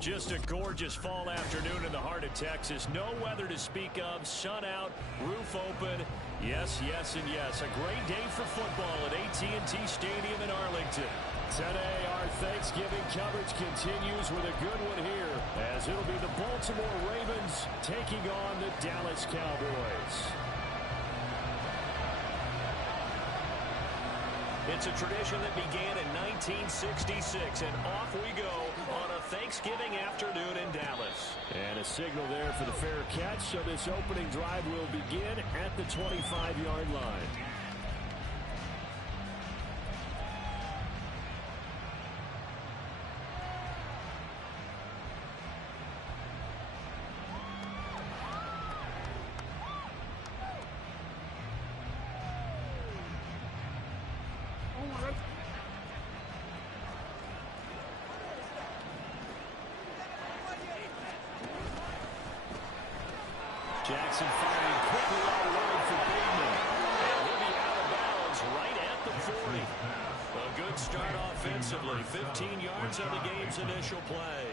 Just a gorgeous fall afternoon in the heart of Texas. No weather to speak of. Sun out, roof open. Yes, yes, and yes. A great day for football at AT&T Stadium in Arlington. Today, our Thanksgiving coverage continues with a good one here, as it'll be the Baltimore Ravens taking on the Dallas Cowboys. It's a tradition that began in 1966, and off we go on a Thanksgiving afternoon in Dallas. And a signal there for the fair catch, so this opening drive will begin at the 25-yard line. Jackson firing quickly all the way for Bateman. And he'll be out of bounds right at the 40. A good start offensively. 15 yards on the game's initial play.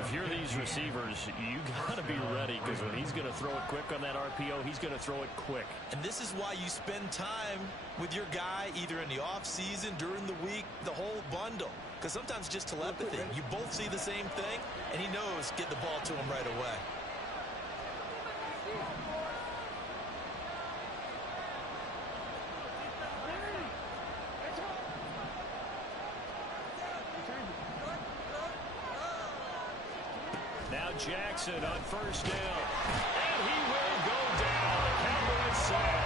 If you're these receivers, you got to be ready, because when he's going to throw it quick on that RPO, he's going to throw it quick. And this is why you spend time with your guy, either in the offseason, during the week, the whole bundle. Because sometimes just telepathy. You both see the same thing, and he knows get the ball to him right away. Now Jackson on first down. And he will go down. The Cowboys sack.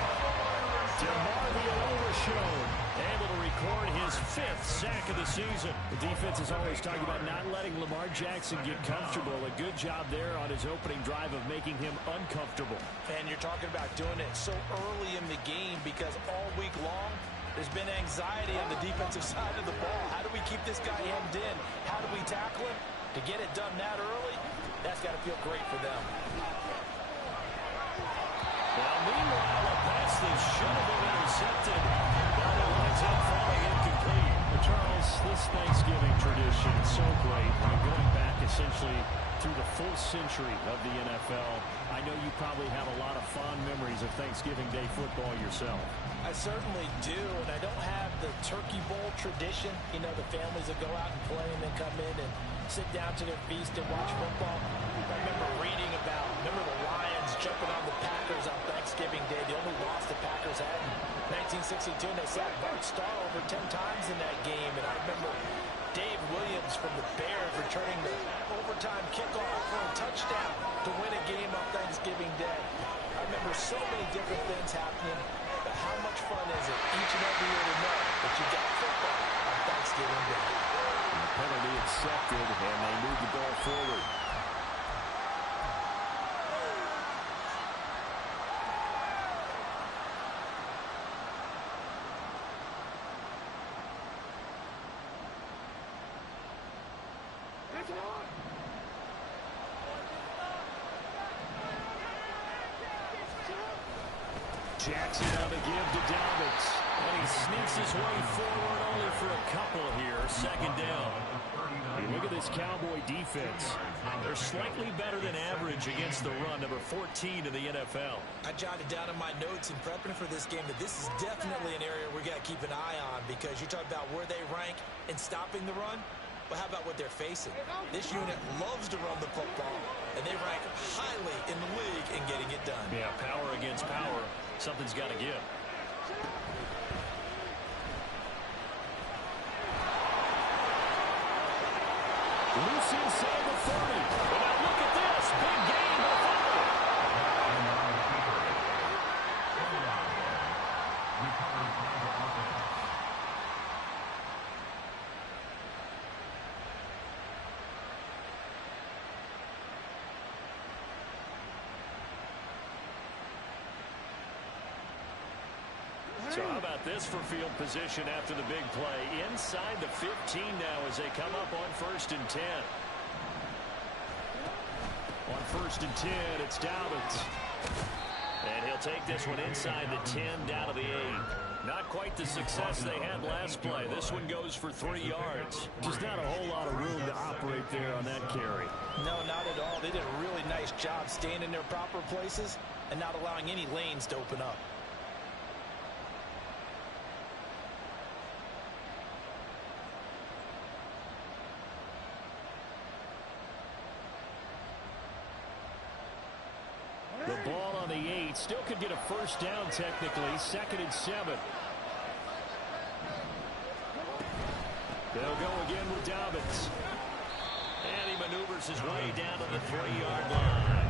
DeMarvion Overshown able to record his 5th sack of the season. The defense is always talking about not letting Lamar Jackson get comfortable. A good job there on his opening drive of making him uncomfortable. And you're talking about doing it so early in the game, because all week long there's been anxiety on the defensive side of the ball. How do we keep this guy hemmed in? How do we tackle him? To get it done that early, that's got to feel great for them. Well, meanwhile, a pass that should have been intercepted, but it winds up falling incomplete. But Charles, this Thanksgiving tradition is so great. I mean, going back essentially through the full century of the NFL, I know you probably have a lot of fond memories of Thanksgiving Day football yourself. I certainly do, and I don't have the Turkey Bowl tradition. You know, the families that go out and play and then come in and sit down to their feast and watch football. I remember reading about, the Lions jumping on the Packers on Thanksgiving Day. The only loss the Packers had in 1962, and they sacked Bart Starr over 10 times in that game. And I remember Dave Williams from the Bears returning the overtime kickoff for a touchdown to win a game on Thanksgiving Day. I remember so many different things happening, but how much fun is it each and every year to know that you got football on Thanksgiving Day? Penalty accepted, and they move the ball forward. Jackson on the give to Dalvin. And he sneaks his way forward only for a couple here. 2nd down. You look at this Cowboy defense. They're slightly better than average against the run, number 14 in the NFL. I jotted down in my notes in prepping for this game that this is definitely an area we got to keep an eye on, because you talk about where they rank in stopping the run. But how about what they're facing? This unit loves to run the football, and they rank highly in the league in getting it done. Yeah, power against power. Something's got to give. Loose inside the 30. And now look at this. Big gain by Fuller. So how about this for field position after the big play? Inside the 15 now as they come up on 1st and 10. On 1st and 10, it's Dalvin. And he'll take this one inside the 10, down to the 8. Not quite the success they had last play. This one goes for 3 yards. Just not a whole lot of room to operate mistake there on that carry. No, not at all. They did a really nice job staying in their proper places and not allowing any lanes to open up. The ball on the 8. Still could get a first down technically. 2nd and 7. They'll go again with Dobbins. And he maneuvers his way down to the 3-yard line.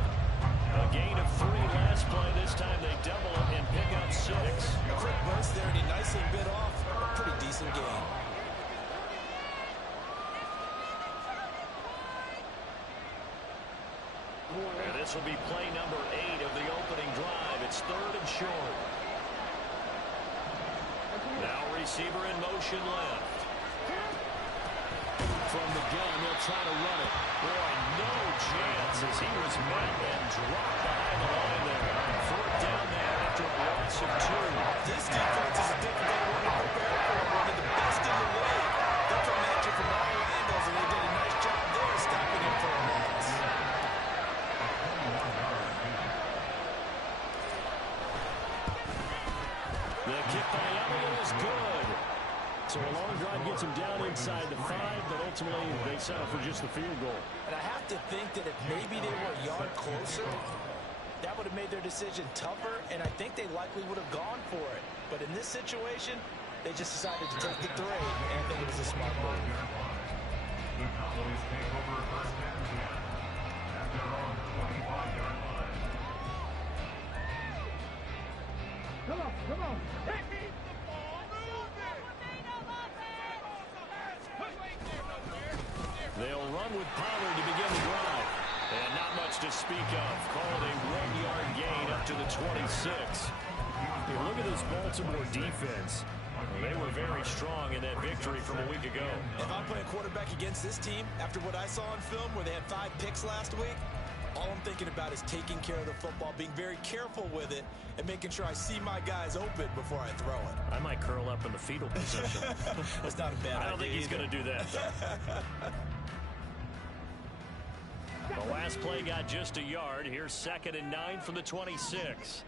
A gain of 3 last play. This time they double it and pick up 6. Quick burst there, and he nicely bit off a pretty decent gain. And this will be play number 8 of the opening drive. It's 3rd and short. Now receiver in motion left. From the gun, they'll try to run it. Boy, no chance as he was met and dropped behind the line there. 4th down there after a loss of 2. This defense is a difficult one to prepare for. One of the best in the league. They'll come at you from all angles, and they did a nice job there stopping him for a loss. The kick by Elliott is good. So a long drive gets him down inside the 5, but ultimately they settle for just the field goal. And I have to think that if maybe they were a yard closer, that would have made their decision tougher, and I think they likely would have gone for it. But in this situation, they just decided to take the 3, and I think it was a smart move. Come on. They'll run with Pollard to begin the drive. And not much to speak of. Called a 1-yard gain up to the 26. Hey, look at this Baltimore defense. They were very strong in that victory from a week ago. If I'm playing quarterback against this team, after what I saw on film where they had 5 picks last week, all I'm thinking about is taking care of the football, being very careful with it, and making sure I see my guys open before I throw it. I might curl up in the fetal position. That's not a bad idea. I don't think he's going to do that. The last play got just a yard. Here's 2nd and 9 from the 26.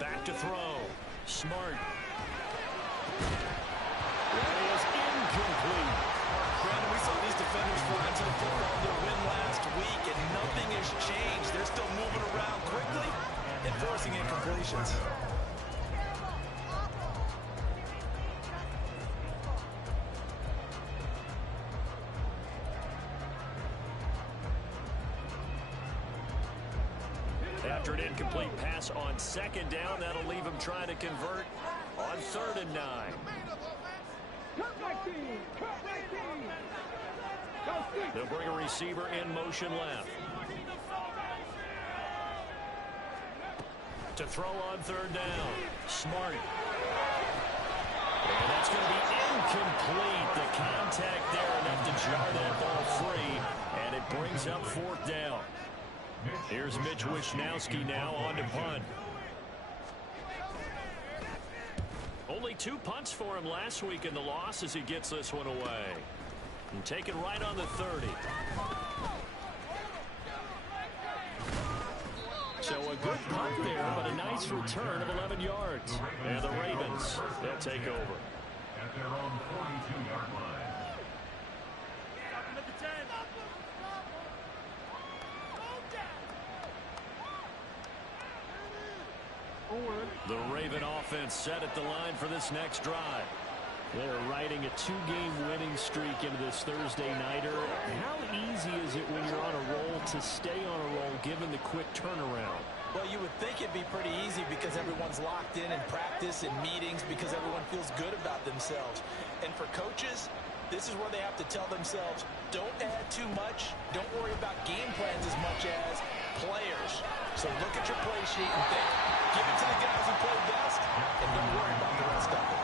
Back to throw. Smart. That is incomplete. Brandon, we saw these defenders fly into the football to win last week, and nothing has changed. They're still moving around quickly and forcing incompletions. After an incomplete pass on 2nd down, that'll leave him trying to convert on 3rd and 9. They'll bring a receiver in motion left. To throw on 3rd down. Smart. And that's going to be incomplete. The contact there enough to jar that ball free, and it brings up 4th down. Here's Mitch Wishnowski now on to punt. Only 2 punts for him last week in the loss as he gets this one away. And take it right on the 30. So a good punt there, but a nice return of 11 yards. And the Ravens, they'll take over. At their own 42-yard line. The Raven offense set at the line for this next drive. They're riding a 2-game winning streak into this Thursday nighter. How easy is it when you're on a roll to stay on a roll given the quick turnaround? Well, you would think it'd be pretty easy because everyone's locked in practice and meetings because everyone feels good about themselves. And for coaches, this is where they have to tell themselves, don't add too much. Don't worry about game plans as much as players. So look at your play sheet and think, give it to the guys who play best, and don't worry about the rest of it.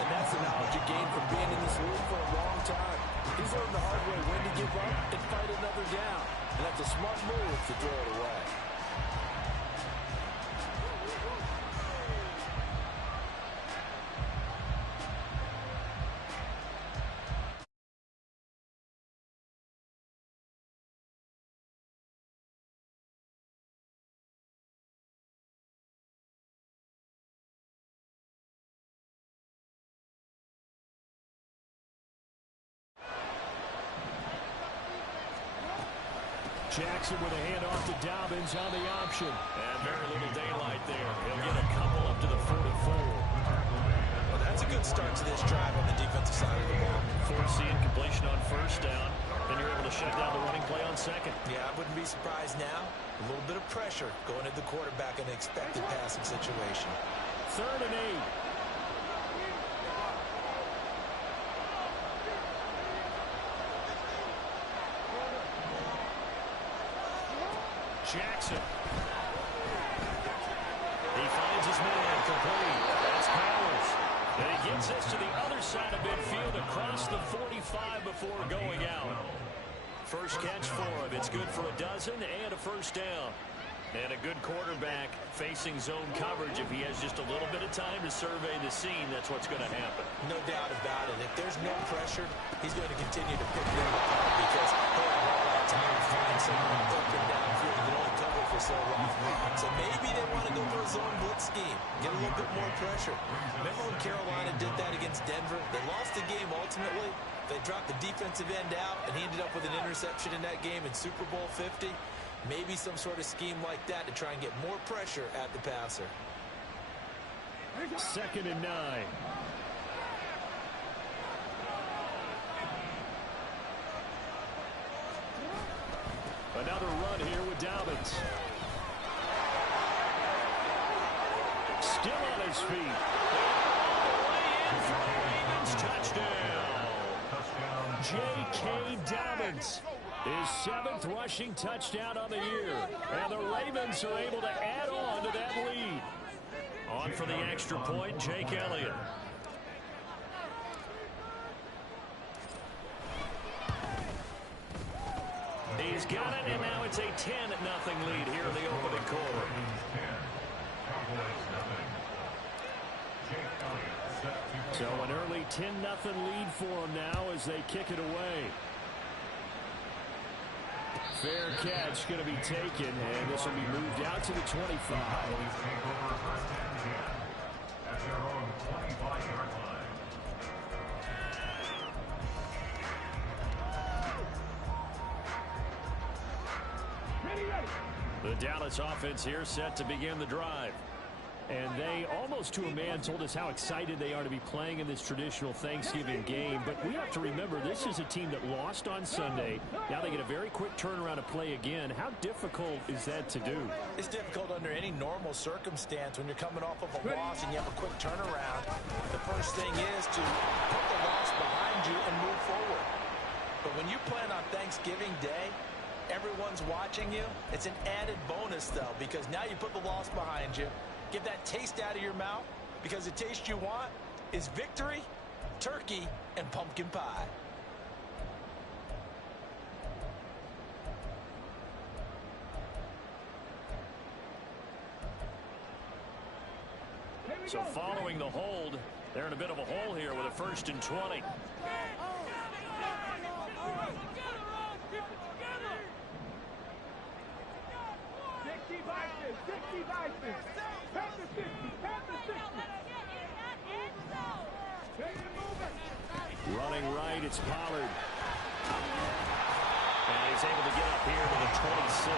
And that's the knowledge you gain from being in this league for a long time. He's learned the hard way when to give up and fight another down. And that's a smart move to throw it away. Jackson with a handoff to Dobbins on the option. And very little daylight there. He'll get a couple up to the 44. Well, that's a good start to this drive on the defensive side of the ball. Forcing completion on first down. Then you're able to shut down the running play on second. Yeah, I wouldn't be surprised now. A little bit of pressure going at the quarterback in an expected passing situation. 3rd and 8. Jackson. He finds his man complete. That's Powers. And he gets this to the other side of midfield across the 45 before going out. First catch for him. It's good for a dozen and a first down. And a good quarterback facing zone coverage. If he has just a little bit of time to survey the scene, that's what's going to happen. No doubt about it. If there's no pressure, he's going to continue to pick them apart because he'll have all that time to find someone open downfield that can only cover for so long. So maybe they want to go for a zone blitz scheme, get a little bit more pressure. Remember when Carolina did that against Denver? They lost the game ultimately. They dropped the defensive end out, and he ended up with an interception in that game in Super Bowl 50. Maybe some sort of scheme like that to try and get more pressure at the passer. 2nd and 9. Another run here with Dobbins. Still on his feet. All the way in for a Ravens touchdown. J.K. Dobbins. His 7th rushing touchdown on the year. And the Ravens are able to add on to that lead. On for the extra point, Jake Elliott. He's got it, and now it's a 10-0 lead here in the opening quarter. So an early 10-0 lead for them now as they kick it away. Fair catch going to be taken, and this will be moved out to the 25. At their own 25-yard line. The Dallas offense here set to begin the drive. And they, almost to a man, told us how excited they are to be playing in this traditional Thanksgiving game. But we have to remember, this is a team that lost on Sunday. Now they get a very quick turnaround to play again. How difficult is that to do? It's difficult under any normal circumstance when you're coming off of a loss and you have a quick turnaround. The first thing is to put the loss behind you and move forward. But when you plan on Thanksgiving Day, everyone's watching you. It's an added bonus, though, because now you put the loss behind you. Get that taste out of your mouth, because the taste you want is victory, turkey, and pumpkin pie. So following the hold, they're in a bit of a hole here with a 1st and 20. Running right, it's Pollard. And he's able to get up here to the 26.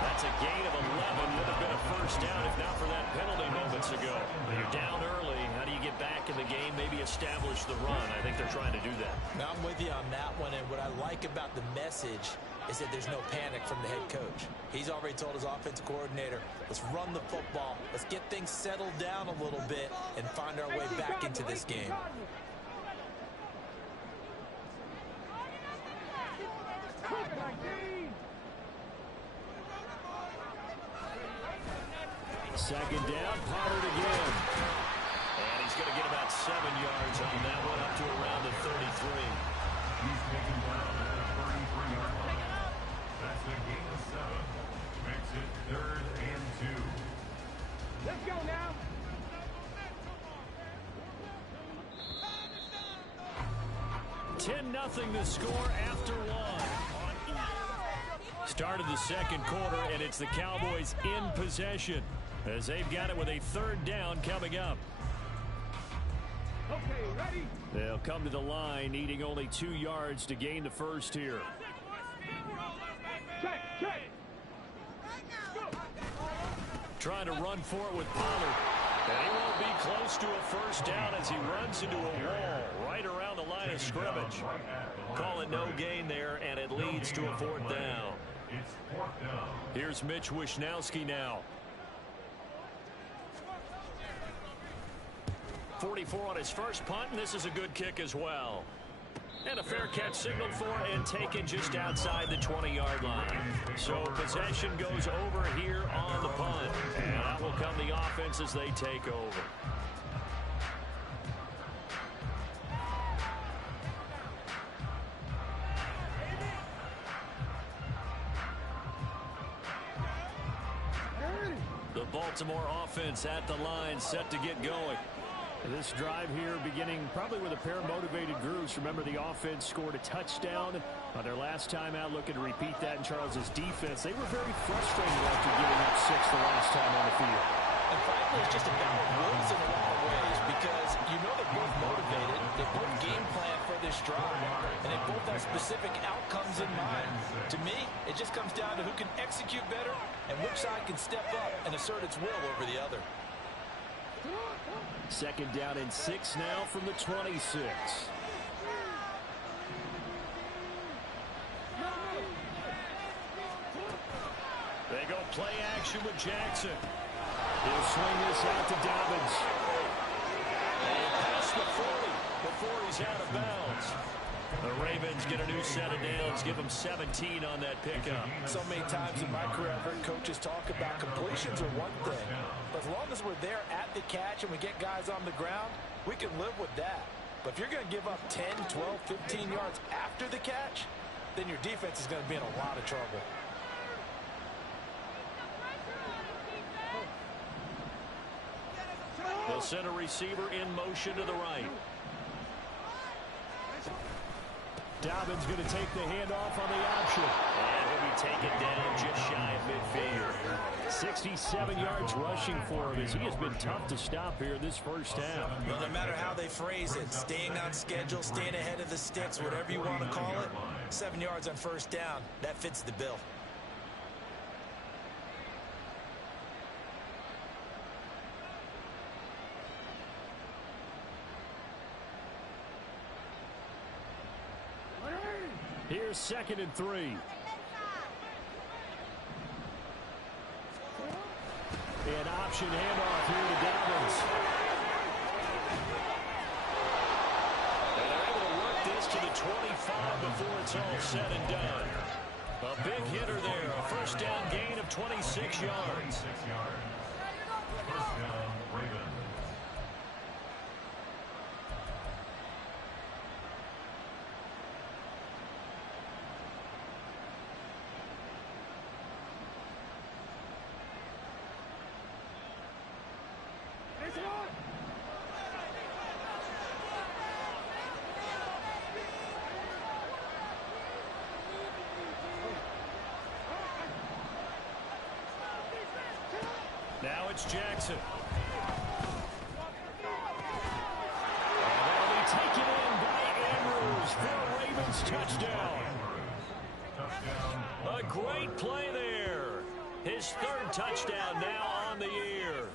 That's a gain of 11. Would have been a first down if not for that penalty moments ago. You're down early. How do you get back in the game, maybe establish the run? I think they're trying to do that. Now, I'm with you on that one, and what I like about the message is that there's no panic from the head coach. He's already told his offensive coordinator, let's run the football, let's get things settled down a little bit and find our way back into this game. Second down, Pollard again. And he's going to get about 7 yards on that one, up to around the 33. He's taken down at the 33-yard line. That's a gain of 7. Makes it 3rd and 2. Let's go now. 10-0 the score after one. Start of the second quarter, and it's the Cowboys in possession as they've got it with a 3rd down coming up. Okay, ready? They'll come to the line, needing only 2 yards to gain the first here. Check, check. Trying to run for it with Pollard. And he won't be close to a first down as he runs into a wall right around the line of scrimmage. Call it no gain there, and it leads to a 4th down. It's 4th down. Here's Mitch Wishnowski now. 44 on his first punt, and this is a good kick as well. And a fair catch signaled for and taken just outside the 20-yard line. So possession goes over here on the punt. And that will come the offense as they take over. The Baltimore offense at the line, set to get going. This drive here beginning probably with a pair of motivated groups. Remember, the offense scored a touchdown on their last time out. Looking to repeat that in Charles's defense. They were very frustrated after giving up 6 the last time on the field. And frankly, it's just a battle of wills in a lot of ways because you know they're both motivated. They're both game plan for this drive. And they both have specific outcomes in mind. To me, it just comes down to who can execute better and which side can step up and assert its will over the other. 2nd down and 6 now from the 26. They go play action with Jackson. He'll swing this out to Dobbins. And past the 40 before he's out of bounds. The Ravens get a new set of downs, give them 17 on that pickup. So many times in my career, I've heard coaches talk about completions are one thing. But as long as we're there at the catch and we get guys on the ground, we can live with that. But if you're going to give up 10, 12, 15 yards after the catch, then your defense is going to be in a lot of trouble. They'll send a receiver in motion to the right. Dobbins going to take the handoff on the option. And he'll be taken down just shy of midfield. 67 yards rushing for him as he has been tough to stop here this first half. Well, no matter how they phrase it, staying on schedule, staying ahead of the sticks, whatever you want to call it, 7 yards on first down, that fits the bill. Here's 2nd and 3. An option handoff here to Dobbins. And they're able to work this to the 25 before it's all said and done. A big hitter there. A first down gain of 26 yards. First down, Ravens. Now it's Jackson. And that'll be taken in by Andrews for a Ravens touchdown. A great play there. His 3rd touchdown now on the year.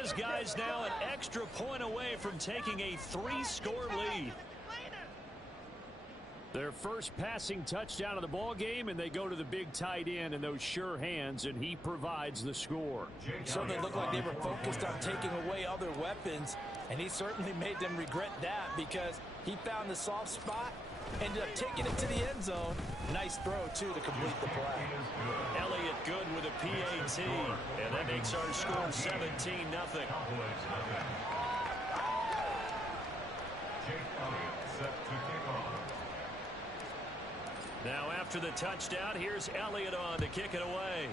His guy's now an extra point away from taking a 3-score lead. Their first passing touchdown of the ball game, and they go to the big tight end in those sure hands, and he provides the score. Certainly looked like they were focused on taking away other weapons, and he certainly made them regret that because he found the soft spot, ended up taking it to the end zone. Nice throw, too, to complete the play. Elliott good with a PAT, and that makes our score 17-0. after the touchdown. Here's Elliott on to kick it away.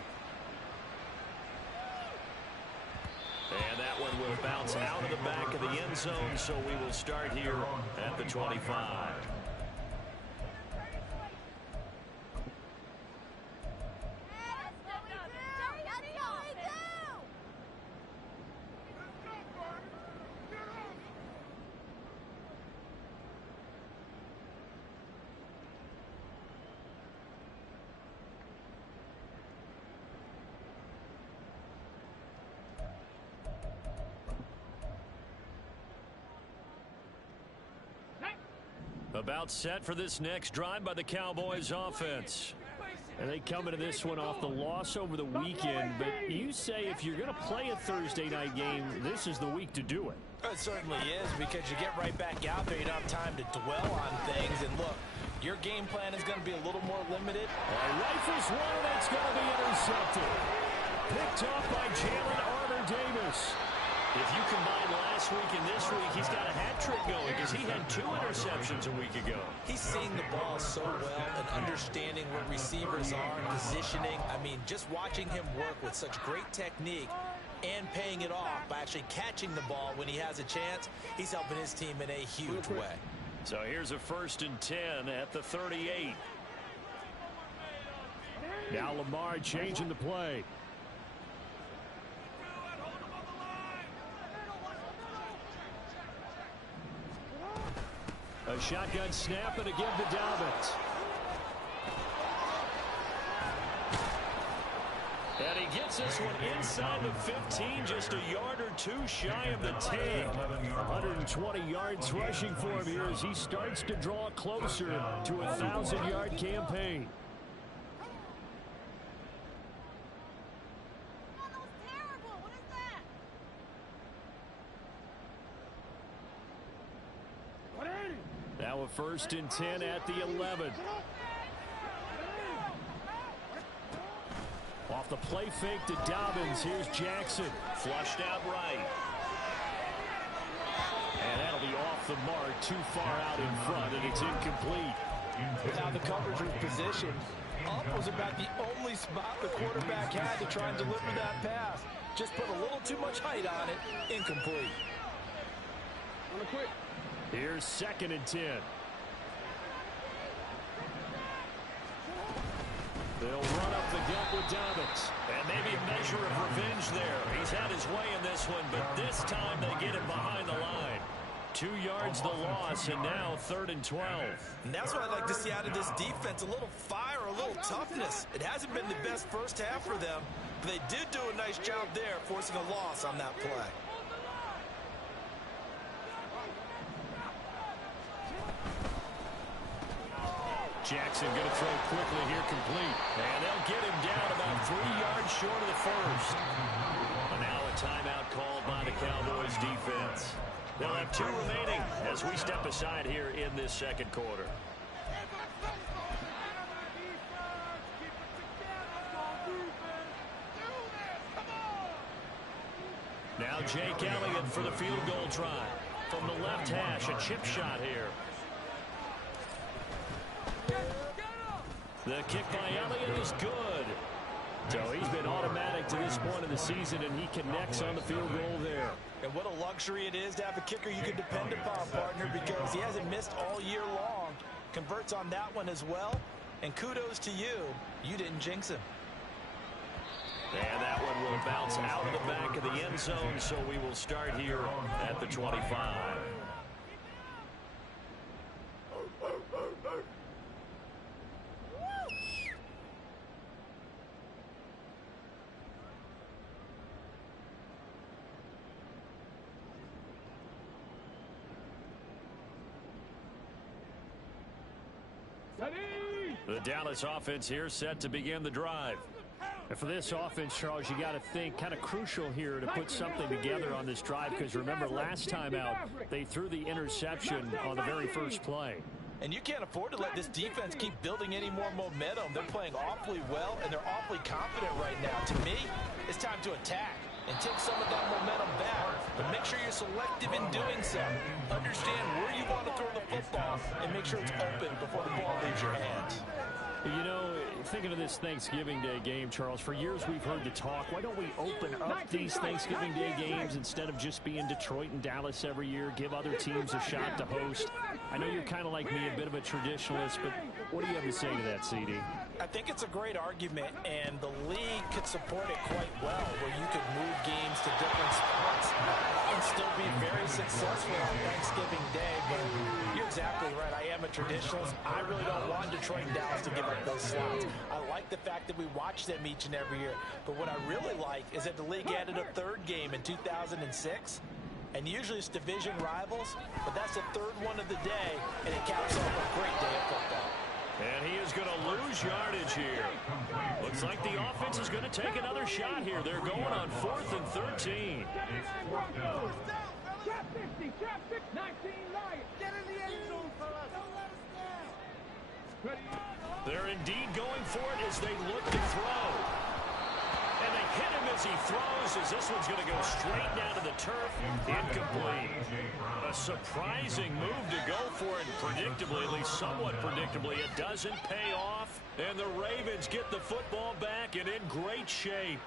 And that one will bounce out of the back of the end zone, so we will start here at the 25. About set for this next drive by the Cowboys offense. And they come into this one off the loss over the weekend. But you say if you're going to play a Thursday night game, this is the week to do it. It certainly is, because you get right back out there. You don't have time to dwell on things. And look, your game plan is going to be a little more limited. Rifles one, and it's going to be intercepted. Picked off by Jalen Armour-Davis. If you combine last week and this week, he's got a hat trick going because he had 2 interceptions a week ago. He's seeing the ball so well and understanding where receivers are, positioning. I mean, just watching him work with such great technique and paying it off by actually catching the ball when he has a chance, he's helping his team in a huge way. So here's a 1st and 10 at the 38. Now Lamar changing the play. A shotgun snap and again to Dobbins. And he gets this one inside the 15, just a yard or 2 shy of the 10. 120 yards rushing for him here as he starts to draw closer to a 1,000-yard campaign. Now a 1st and 10 at the 11. Off the play fake to Dobbins. Here's Jackson. Flushed out right. And that'll be off the mark, too far out in front, and it's incomplete. Now the coverage was positioned. Up was about the only spot the quarterback had to try and deliver that pass. Just put a little too much height on it. Incomplete. Here's 2nd and 10. They'll run up the gut with Dobbins. And maybe a measure of revenge there. He's had his way in this one, but this time they get him behind the line. 2 yards the loss, and now 3rd and 12. And that's what I'd like to see out of this defense. A little fire, a little toughness. It hasn't been the best first half for them, but they did do a nice job there, forcing a loss on that play. Jackson going to throw quickly here, complete. And they'll get him down about 3 yards short of the first. And now a timeout called by the Cowboys defense. They'll have 2 remaining as we step aside here in this 2nd quarter. Now Jake Elliott for the field goal try. From the left hash, a chip shot here. The kick by Elliott is good. So he's been automatic to this point of the season, and he connects on the field goal there. And what a luxury it is to have a kicker you can depend upon, partner, because he hasn't missed all year long. Converts on that one as well. And kudos to you. You didn't jinx him. And that one will bounce out of the back of the end zone, so we will start here at the 25. The Dallas offense here set to begin the drive. And for this offense, Charles, you got to think kind of crucial here to put something together on this drive, because remember last time out they threw the interception on the very first play. And you can't afford to let this defense keep building any more momentum. They're playing awfully well, and they're awfully confident right now. To me, it's time to attack and take some of that momentum back. But make sure you're selective in doing so. Understand where you want to throw the football and make sure it's open before the ball leaves your hands. You know, thinking of this Thanksgiving Day game, Charles, for years we've heard the talk, why don't we open up these Thanksgiving Day games instead of just being Detroit and Dallas every year, give other teams a shot to host? I know you're kind of like me, a bit of a traditionalist, but what do you have to say to that, CD? I think it's a great argument, and the league could support it quite well, where you could move games to different spots and still be very successful on Thanksgiving Day. But you're exactly right. I am a traditionalist. I really don't want Detroit and Dallas to give up those slots. I like the fact that we watch them each and every year. But what I really like is that the league added a third game in 2006. And usually it's division rivals, but that's the third one of the day, and it caps off a great day of football. And he is going to lose yardage here. Looks like the offense is going to take another shot here. They're going on 4th and 13. Trap 50, trap 50, 19 Lions. Get in the end zone for us. Don't let us down. They're indeed going for it as they look to throw. And they hit him as he throws, as this one's going to go straight down to the turf. Incomplete. A surprising move to go for it, predictably, at least somewhat predictably. It doesn't pay off, and the Ravens get the football back and in great shape.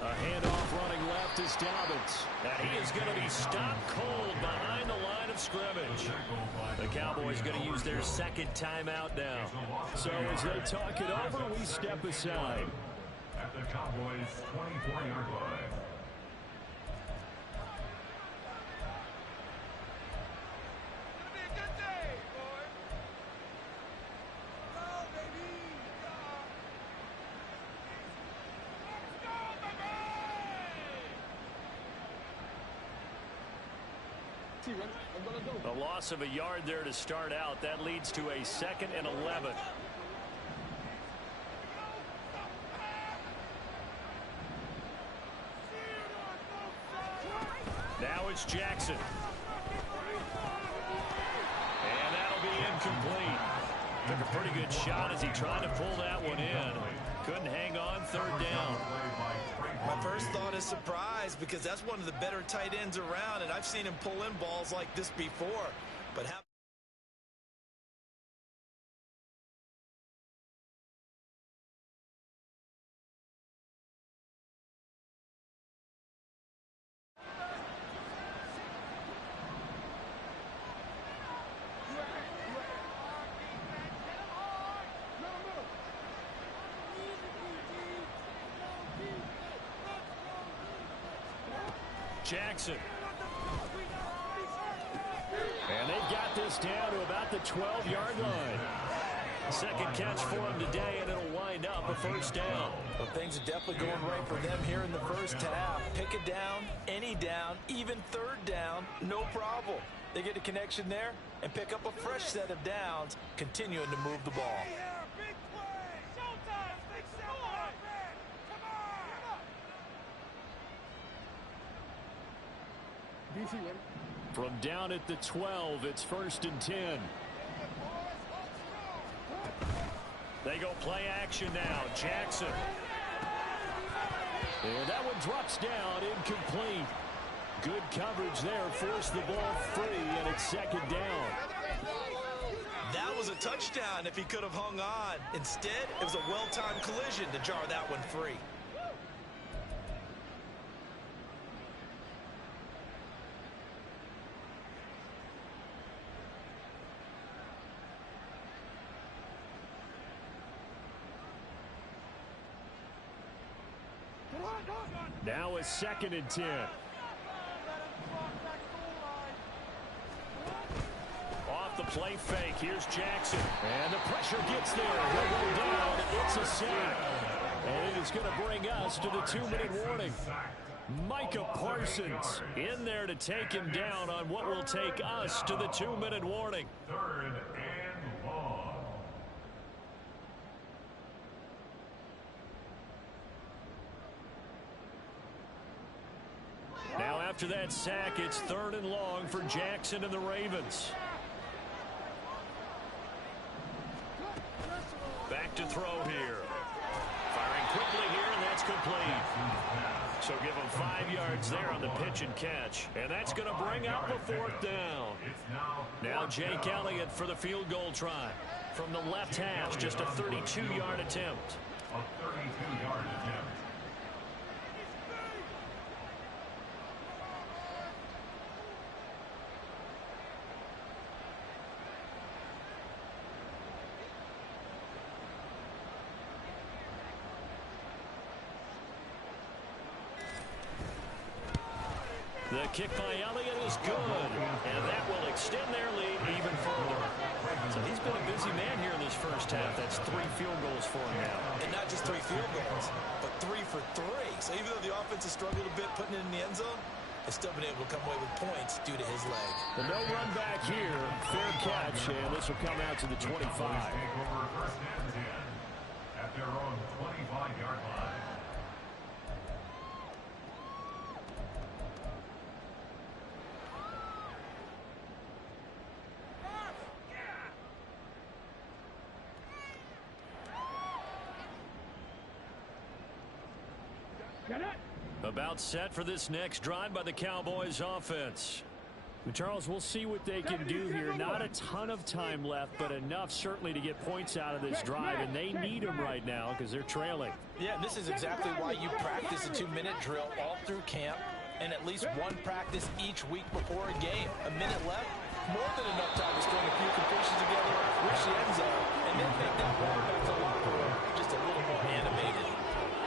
A handoff running left is Dobbins. And he is going to be stopped cold behind the line of scrimmage. The Cowboys going to use their second timeout now. So as they talk it over, we step aside. At the Cowboys' 24-yard line. A loss of a yard there to start out. That leads to a 2nd and 11. Now it's Jackson. And that'll be incomplete. Took a pretty good shot as he tried to pull that one in. Couldn't hang on, 3rd down. My first thought is surprise, because that's one of the better tight ends around, and I've seen him pull in balls like this before. But how... Jackson. And they've got this down to about the 12-yard line. Second catch for him today, and it'll wind up a 1st down. Well, things are definitely going right for them here in the first half. Pick it down, any down, even 3rd down, no problem. They get a connection there and pick up a fresh set of downs, continuing to move the ball. From down at the 12, it's 1st and 10. They go play action now. Jackson. And that one drops down, incomplete. Good coverage there, forced the ball free, and it's 2nd down. That was a touchdown if he could have hung on. Instead, it was a well-timed collision to jar that one free. Now a 2nd and 10. Off the play fake. Here's Jackson. And the pressure gets there. He'll go down. It's a sack. And it is going to bring us to the 2-minute warning. Micah Parsons in there to take him down on what will take us to the 2-minute warning. 3rd and long. after that sack, it's 3rd and long for Jackson and the Ravens. Back to throw here. Firing quickly here, and that's complete. So give him 5 yards there on the pitch and catch. And that's going to bring up a 4th down. Now Jake Elliott for the field goal try. From the left hash, just a 32-yard attempt. A 32-yard attempt. The kick by Elliott is good, and that will extend their lead even further. So he's been a busy man here in this first half. That's 3 field goals for him now. And not just 3 field goals, but 3 for 3. So even though the offense has struggled a bit putting it in the end zone, they've still been able to come away with points due to his leg. The no run back here, fair catch, and this will come out to the 25. Take over 1st and 10 at their own 25-yard line. About set for this next drive by the Cowboys offense. Charles, we'll see what they can do here. Not a ton of time left, but enough certainly to get points out of this drive, and they need them right now because they're trailing. Yeah, this is exactly why you practice a 2-minute drill all through camp and at least one practice each week before a game. A minute left, more than enough time to string a few completions together, reach the end zone, and then make that walk back to the locker room just a little more animated.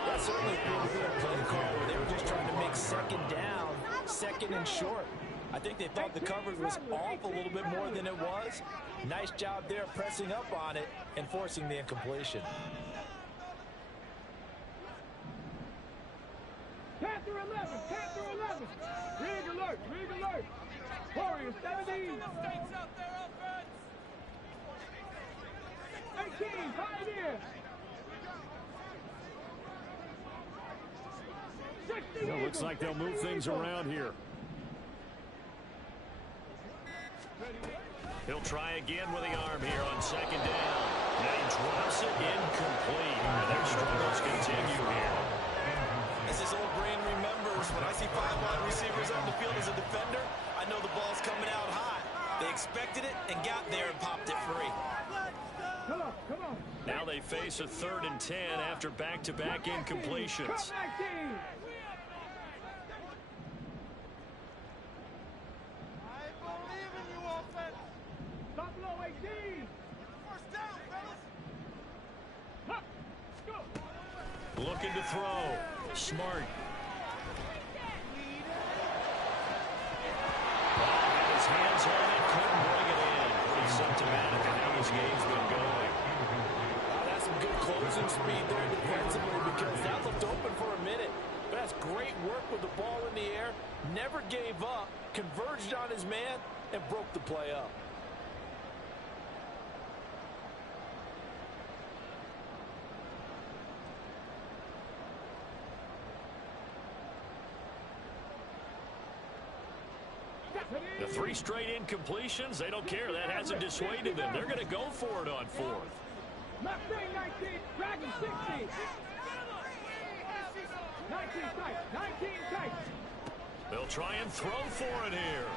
That certainly appeared to be a play call where they were just trying to make 2nd down, 2nd and short. I think they thought the coverage was off a little bit more than it was. Nice job there pressing up on it and forcing the incompletion. Panther 11, Panther 11. Rig alert, rig alert. Warriors 17. 18, Pioneer. 60. Well, looks like they'll move things around here. He'll try again with the arm here on 2nd down. Now he drops it incomplete. And their struggles continue here. As his old brain remembers, when I see 5 wide receivers on the field as a defender, I know the ball's coming out hot. They expected it and got there and popped it free. Come on, come on. Now they face a 3rd and 10 after back-to-back incompletions. Come back, team. Top low 18. First down, fellas. Huh. Go. Looking to throw. Smart. Had his hands on it, couldn't bring it in. Pretty symptomatic of how this game's been going. That's some good closing speed there defensively because that looked open for a minute. But that's great work with the ball in the air. Never gave up, converged on his man, and broke the play up. The 3 straight incompletions, they don't care. That hasn't dissuaded them. They're going to go for it on 4th. Left wing 19, Dragon 60. 19 tight, 19 tight. They'll try and throw for it here.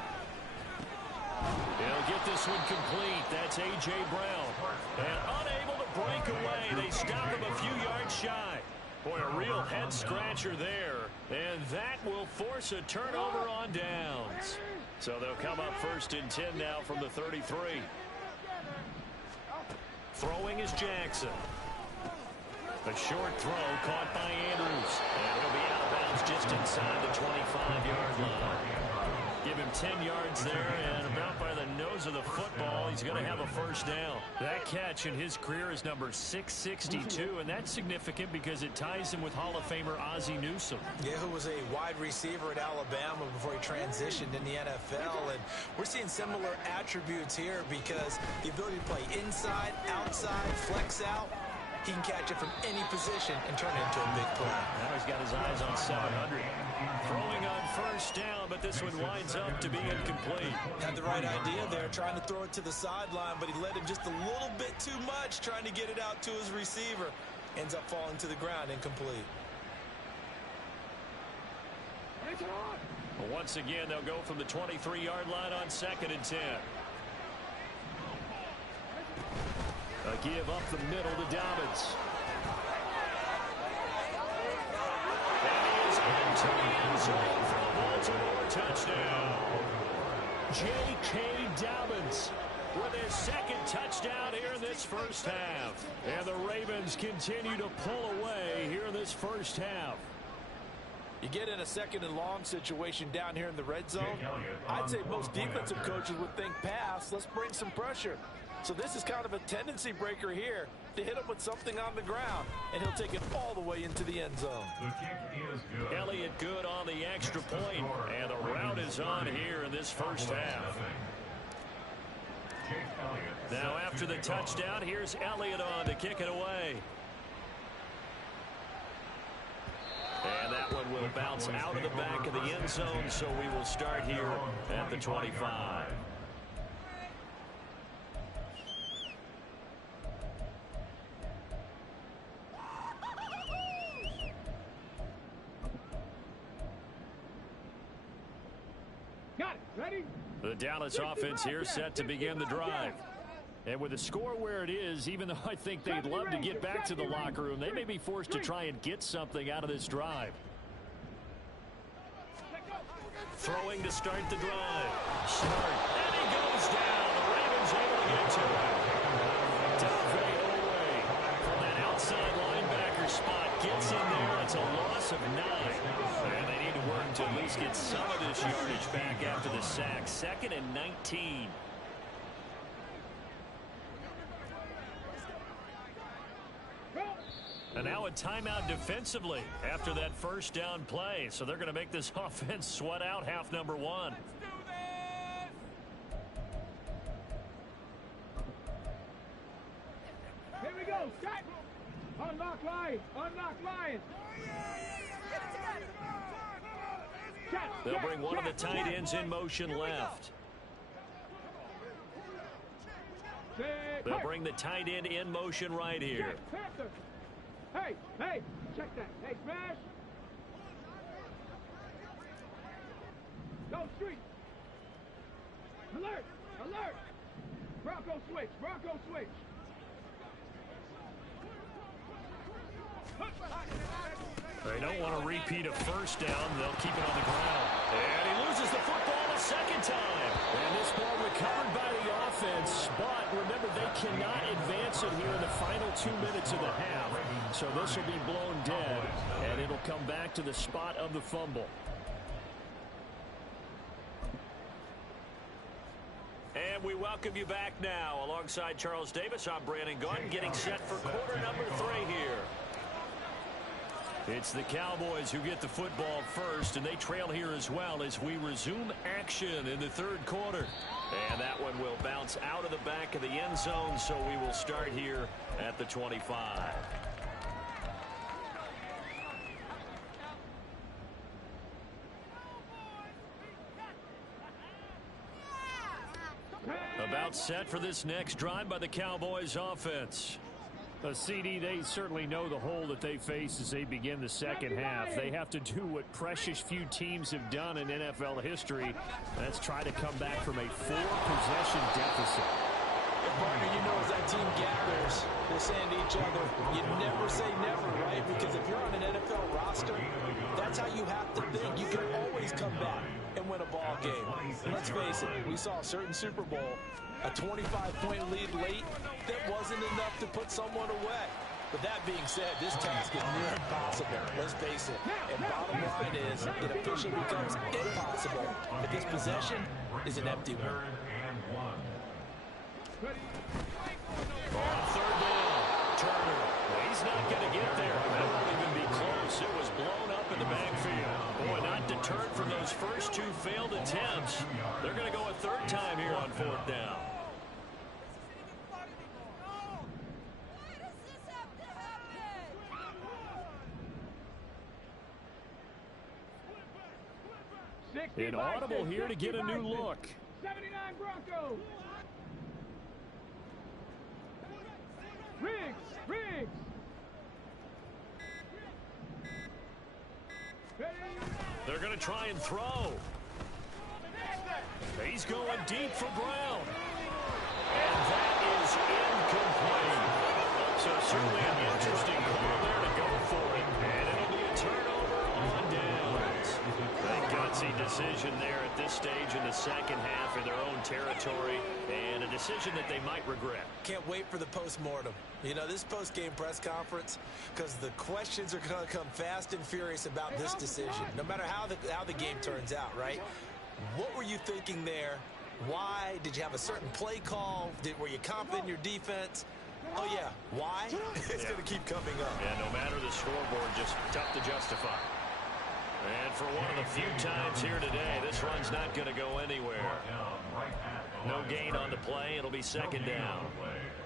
They'll get this one complete. That's A.J. Brown. And unable to break away. They stop him a few yards shy. Boy, a real head-scratcher there. And that will force a turnover on downs. So they'll come up 1st and 10 now from the 33. Throwing is Jackson. A short throw caught by Andrews. And he'll be out of bounds just inside the 25-yard line. Give him 10 yards there, and about by the nose of the football, he's going to have a 1st down. That catch in his career is number 662, and that's significant because it ties him with Hall of Famer Ozzie Newsome. Yeah, who was a wide receiver at Alabama before he transitioned in the NFL. And we're seeing similar attributes here because the ability to play inside, outside, flex out, he can catch it from any position and turn it into a big play. Now he's got his eyes on 700. Throwing on first down, but this one winds up to be incomplete. Had the right idea there, trying to throw it to the sideline, but he led him just a little bit too much, trying to get it out to his receiver. Ends up falling to the ground, incomplete. Well, once again, they'll go from the 23-yard line on 2nd and 10. A give up the middle to Dobbins. And he is into the end zone for a Baltimore touchdown. J.K. Dobbins with his 2nd touchdown here in this first half. And the Ravens continue to pull away here in this first half. You get in a 2nd and long situation down here in the red zone. I'd say most defensive coaches would think pass. Let's bring some pressure. So this is kind of a tendency breaker here to hit him with something on the ground, and he'll take it all the way into the end zone. The kick is good. Elliott good on the extra point, and the route is on here in this first half. Now after the touchdown, here's Elliott on to kick it away. And that one will bounce out of the back of the end zone, so we will start here at the 25. Got it. Ready? The Dallas offense here set to begin the drive. And with the score where it is, even though I think they'd love to get back to the locker room, they may be forced to try and get something out of this drive. Throwing to start the drive. Smart. And he goes down. The Ravens able to get to him. Delvey away from that outside linebacker spot. Gets in there. It's a loss of 9. And they need to work to at least get some of this yardage back after the sack. 2nd and 19. And now a timeout defensively after that first down play. So they're going to make this offense sweat out half number 1. Here we go. Set. Unlock line. Unlock line. They'll bring one of the tight ends in motion left. They'll bring the tight end in motion right here. Hey, hey, check that. Hey, smash. Go street. Alert, alert. Bronco switch, Bronco switch. They don't want to repeat a first down. They'll keep it on the ground. And he loses the football a second time. And this ball recovered by the offense. But remember, they cannot advance it here in the final 2 minutes of the half. So this will be blown dead. And it'll come back to the spot of the fumble. And we welcome you back now. Alongside Charles Davis, I'm Brandon Gaudin, getting set for quarter number 3 here. It's the Cowboys who get the football first, and they trail here as well as we resume action in the 3rd quarter. And that one will bounce out of the back of the end zone, so we will start here at the 25. About set for this next drive by the Cowboys offense. CD, they certainly know the hole that they face as they begin the second half. They have to do what precious few teams have done in NFL history. That's try to come back from a 4-possession deficit. Partner, you know, as that team gathers, they're saying to each other, you never say never, right? Because if you're on an NFL roster, that's how you have to think. You can always come back and win a ball game. And let's face it, we saw a certain Super Bowl, a 25-point lead late, that wasn't enough to put someone away. But that being said, this task is near impossible. Let's face it. And bottom line is, it officially becomes impossible if this possession is an empty one. On 3rd down, Turner. Well, he's not going to get there. That won't even be close. It was blown up in the backfield. Boy, not deterred from those first 2 failed attempts. They're going to go a 3rd time here on 4th down. An audible here to get a new look. 79 Broncos. Riggs. They're going to try and throw. He's going deep for Brown. And that is incomplete. So certainly an interesting call there to go for it. And it'll be a turnover on downs. A gutsy decision there at this stage in the second half in their own territory. And a decision that they might regret. Can't wait for the post-mortem. You know, this post-game press conference, because the questions are going to come fast and furious about this decision, no matter how the game turns out, right? What were you thinking there? Why? Did you have a certain play call? Were you confident in your defense? Oh, yeah. Why? It's going to keep coming up. Yeah, no matter the scoreboard, just tough to justify. And for one of the few times here today, this run's not going to go anywhere. No gain on the play. It'll be second down.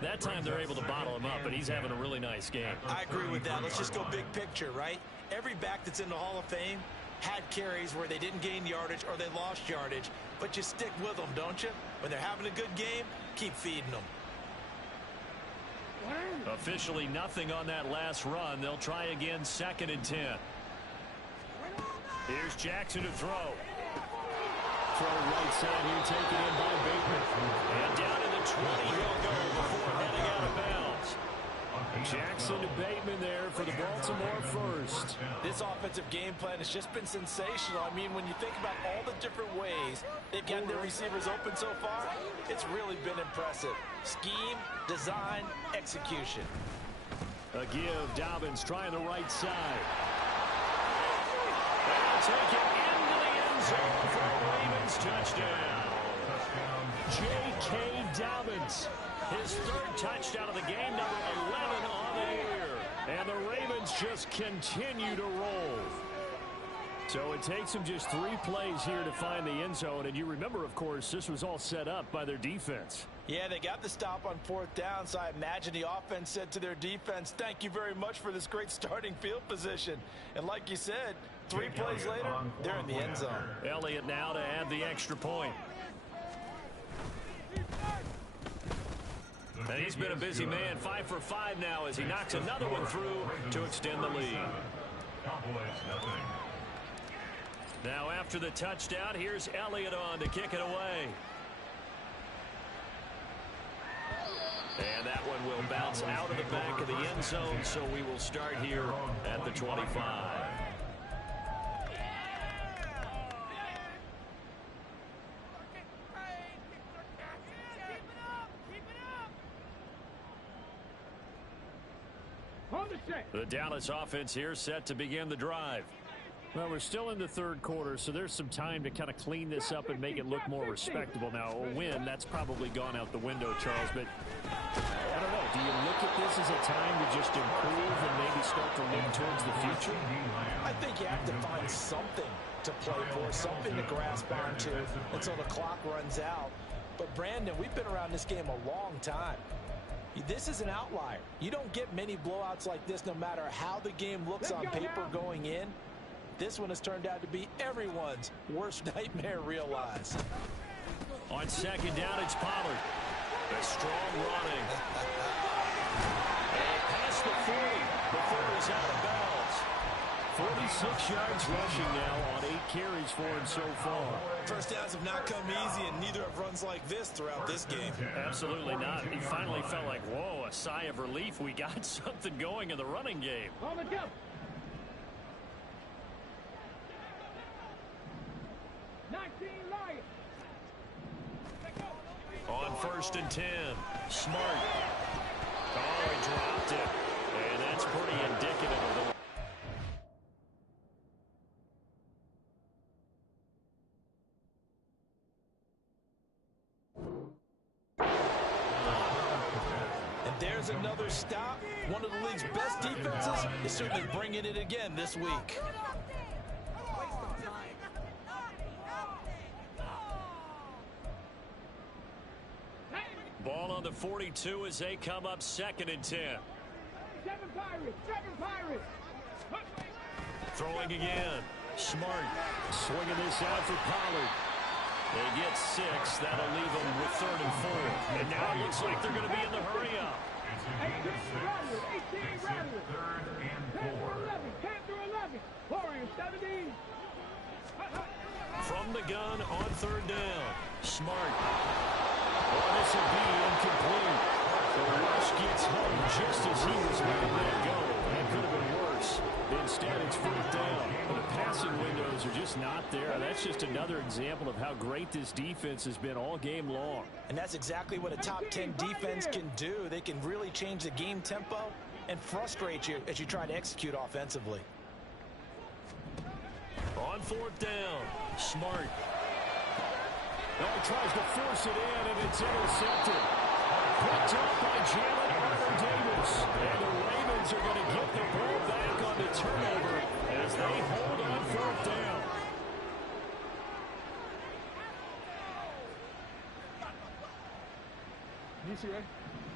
That time they're able to bottle him up, but he's having a really nice game. I agree with that. Let's just go big picture, right? Every back that's in the Hall of Fame had carries where they didn't gain yardage or they lost yardage, but you stick with them, don't you? When they're having a good game, keep feeding them. Officially nothing on that last run. They'll try again, 2nd and 10. Here's Jackson to throw. Throw right side here, taken in by Bateman. And down to the 20 he'll go before heading out of bounds. Jackson to Bateman there for the Baltimore first. This offensive game plan has just been sensational. I mean, when you think about all the different ways they've gotten their receivers open so far, it's really been impressive. Scheme, design, execution. A give, Dobbins trying the right side. They'll take it into the end zone for a Ravens touchdown. J.K. Dobbins. His 3rd touchdown of the game, number 11 on the year. And the Ravens just continue to roll. So it takes them just 3 plays here to find the end zone. And you remember, of course, this was all set up by their defense. Yeah, they got the stop on 4th down, so I imagine the offense said to their defense, thank you very much for this great starting field position. And like you said, 3 plays later, they're in the end zone. Elliott now to add the extra point. And he's been a busy man, 5 for 5 now as he knocks another one through to extend the lead. Now after the touchdown, here's Elliott on to kick it away. And that one will bounce out of the back of the end zone, so we will start here at the 25. The Dallas offense here set to begin the drive. Well, we're still in the 3rd quarter, so there's some time to kind of clean this up and make it look more respectable. Now, a win, that's probably gone out the window, Charles, but I don't know. Do you look at this as a time to just improve and maybe start to look towards the future? I think you have to find something to play for, something to grasp onto until the clock runs out. But, Brandon, we've been around this game a long time. This is an outlier. You don't get many blowouts like this no matter how the game looks on paper going in. This one has turned out to be everyone's worst nightmare realized. On 2nd down, it's Pollard. A strong running. And past the 40 before he's out of bounds. 46 yards rushing now on 8 carries for him so far. First downs have not come easy, and neither have runs like this throughout this game. Absolutely not. He finally felt like, whoa, a sigh of relief. We got something going in the running game. On the jump. 19 Lions. On 1st and 10. Smart. Oh, he dropped it. And that's pretty indicative of the... There's another stop. One of the league's best defenses is certainly bringing it again this week. Ball on the 42 as they come up 2nd and 10. 7 Pirates. 7 Pirates. Throwing again. Smart swinging this out for Pollard. They get 6. That'll leave them with 3rd and 4. And now it looks like they're going to be in the hurry-up. 18 Rattlers. 3rd and 10 4. through 11. 10 through 11. Warriors 17. From the gun on 3rd down. Smart. Oh, this will be incomplete. The rush gets home just as he was letting that go. That could have been worse. Instead, it's 4th down. The passing windows are just not there. That's just another example of how great this defense has been all game long. And that's exactly what a top 10 defense can do. They can really change the game tempo and frustrate you as you try to execute offensively. On 4th down, Smart. Now he tries to force it in, and it's intercepted. Picked up by Jalen Arthur-Davis. And the Ravens are going to get the ball back on the turnover as they hold on 4th down.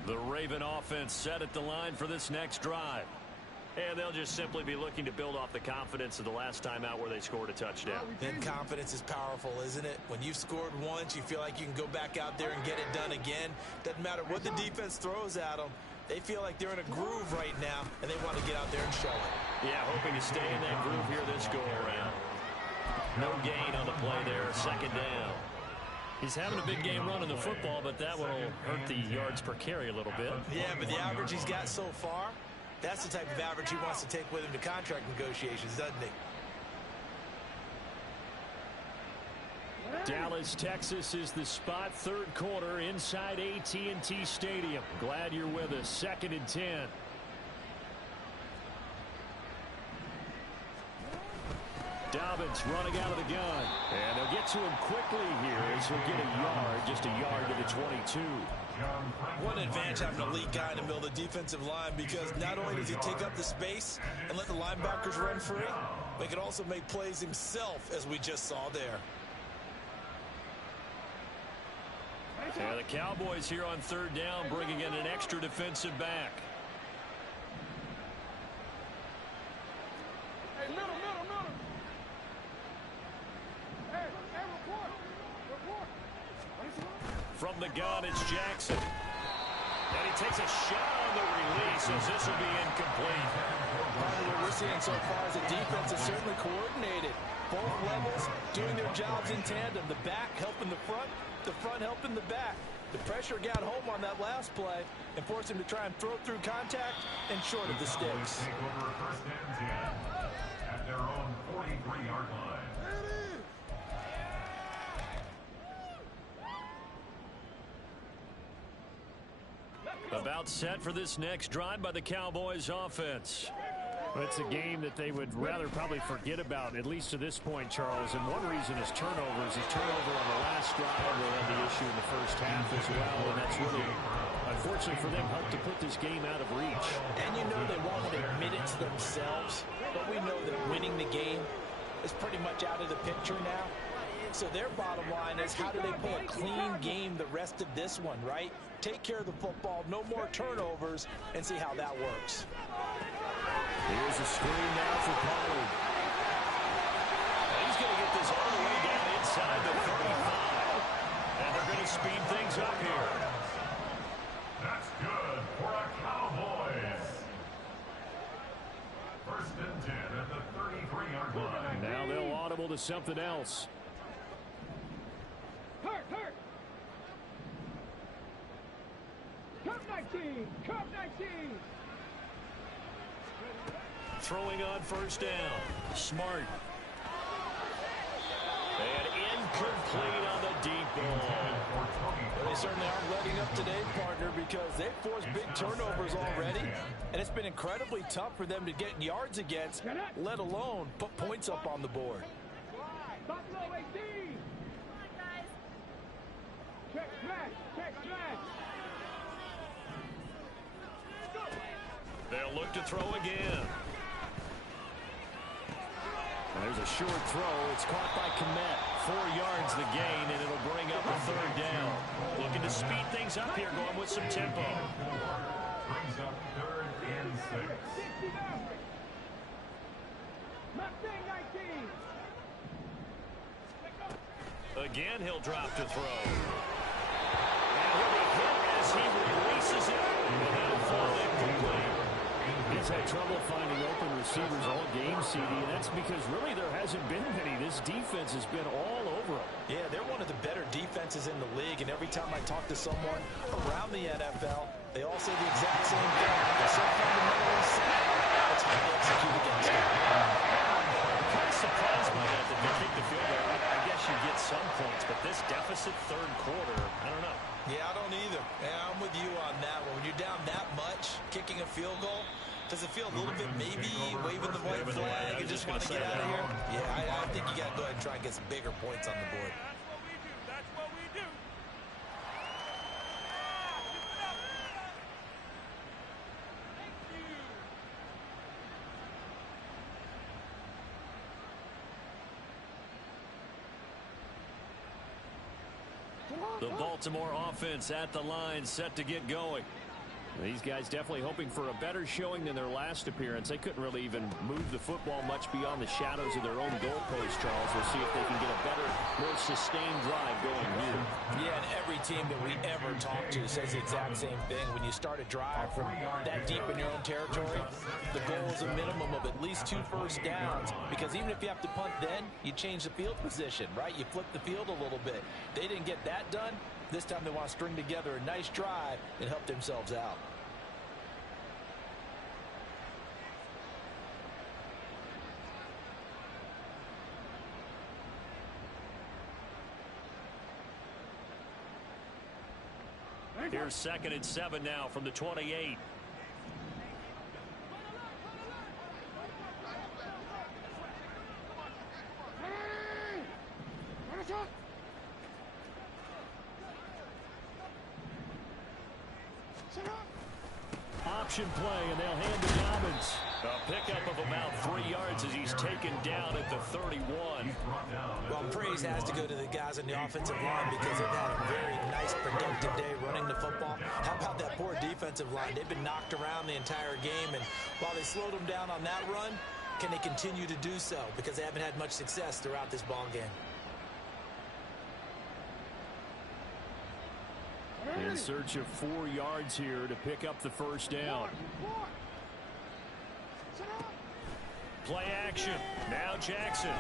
The Raven offense set at the line for this next drive. And they'll just simply be looking to build off the confidence of the last time out where they scored a touchdown. Then confidence is powerful, isn't it? When you've scored once, you feel like you can go back out there and get it done again. Doesn't matter what the defense throws at them. They feel like they're in a groove right now, and they want to get out there and show it. Yeah, hoping to stay in that groove here this go-around. No gain on the play there, 2nd down. He's having a big game running the football, but that will hurt the yards per carry a little bit. Yeah, but the average he's got so far, that's the type of average he wants to take with him to contract negotiations, doesn't he? Dallas, Texas is the spot. 3rd quarter inside AT&T Stadium. Glad you're with us. 2nd and 10. Dobbins running out of the gun. And they'll get to him quickly here as he'll get a yard, just a yard to the 22. What an advantage having a elite guy in the middle of the defensive line, because not only does he take up the space and let the linebackers run free, but he can also make plays himself, as we just saw there. Yeah, the Cowboys here on 3rd down, bringing in an extra defensive back. Hey, middle. Hey, report. From the gun, it's Jackson. And he takes a shot on the release as this will be incomplete. What we're seeing so far is the defense is certainly coordinated. Both levels doing their jobs in tandem. The back helping the front helping the back. The pressure got home on that last play and forced him to try and throw through contact and short of the sticks. Take over 1st and 10 at their own 43-yard line. About set for this next drive by the Cowboys offense. Well, it's a game that they would rather probably forget about, at least to this point, Charles. And one reason is turnovers. His turnover on the last drive will have the issue in the first half as well. And that's really, unfortunately for them, hard to put this game out of reach. And you know they won't admit it to themselves, but we know that winning the game is pretty much out of the picture now. So their bottom line is, how do they play a clean game the rest of this one, right? Take care of the football, no more turnovers, and see how that works. Here's a screen now for Pollard. He's going to get this all the way down inside the 35. And they're going to speed things up here. That's good for a Cowboys. 1st and 10 at the 33-yard line. Now they'll audible to something else. Hurt. Cup 19. Throwing on 1st down. Smart. And incomplete on the deep ball. Well, they certainly aren't letting up today, partner, because they've forced big turnovers already, and it's been incredibly tough for them to get yards against, let alone put points up on the board. Buffalo 18. Check flag. They'll look to throw again. And there's a short throw. It's caught by Komet. 4 yards the gain, and it'll bring up a 3rd down. Looking to speed things up here, going with some tempo. Brings up 3rd and 6. Mustang 19. Again, he'll drop to throw. And he'll be hit as he releases it. And that'll fall incomplete. He's had trouble finding open receivers all game, CD, and that's because really there hasn't been many. This defense has been all over him. Yeah, they're one of the better defenses in the league, and every time I talk to someone around the NFL, they all say the exact same thing. They're so fundamentally sound. It's hard to execute against them. I'm kind of surprised by that they kick the field goal. I guess you get some points, but this deficit third quarter, I don't know. Yeah, I don't either. Yeah, I'm with you on that one. When you're down that much, kicking a field goal, does it feel a little bit maybe waving the white flag and just want to get out of here? Yeah, I think you got to go ahead and try and get some bigger points on the board. That's what we do. The Baltimore offense at the line, set to get going. These guys definitely hoping for a better showing than their last appearance. They couldn't really even move the football much beyond the shadows of their own goalpost, Charles. We'll see if they can get a better, more sustained drive going here. Yeah, and every team that we ever talk to says the exact same thing. When you start a drive from that deep in your own territory, the goal is a minimum of at least 2 first downs, because even if you have to punt then, you change the field position, right? You flip the field a little bit. They didn't get that done. This time they want to string together a nice drive and help themselves out. Here's 2nd and 7 now from the 28. Option play, and they'll hand to Dobbins. A pickup of about 3 yards as he's taken down at the 31. Well, praise has to go to the guys on the offensive line because they've had a very nice, productive day running the football. How about that poor defensive line? They've been knocked around the entire game, and while they slowed them down on that run, can they continue to do so? Because they haven't had much success throughout this ball game. In search of 4 yards here to pick up the first down. Play action. Now Jackson.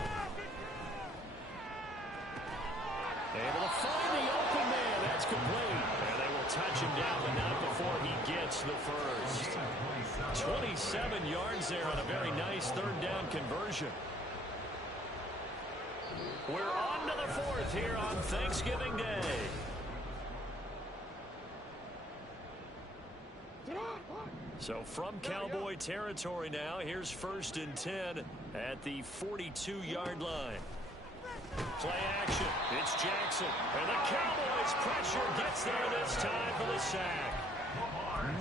Able to find the open man. That's complete. And they will touch him down, but not before he gets the first. 27 yards there on a very nice 3rd down conversion. We're on to the 4th here on Thanksgiving Day. So from Cowboy territory now, here's 1st and 10 at the 42-yard line. Play action. It's Jackson. And the Cowboys pressure gets there this time for the sack.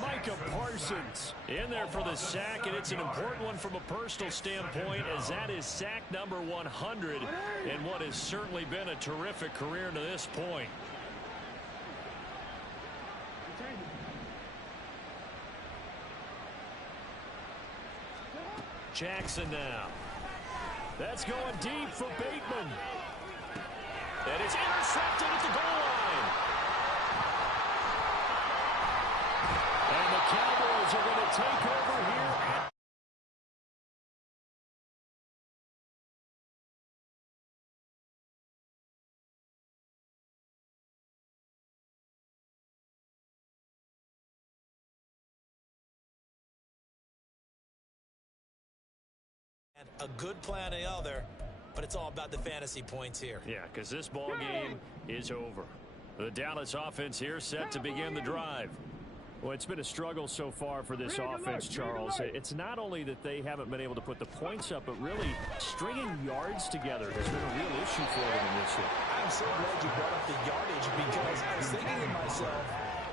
Micah Parsons in there for the sack, and it's an important one from a personal standpoint, as that is sack number 100 in what has certainly been a terrific career to this point. Jackson now. That's going deep for Bateman. And it's intercepted at the goal line. And the Cowboys are going to take over here. A good plan the other, but it's all about the fantasy points here. Yeah, because this ball game is over. The Dallas offense here set to begin the drive. Well, it's been a struggle so far for this offense, Charles. It's not only that they haven't been able to put the points up, but really stringing yards together has been a real issue for them in this one. I'm so glad you brought up the yardage, because I was thinking to myself,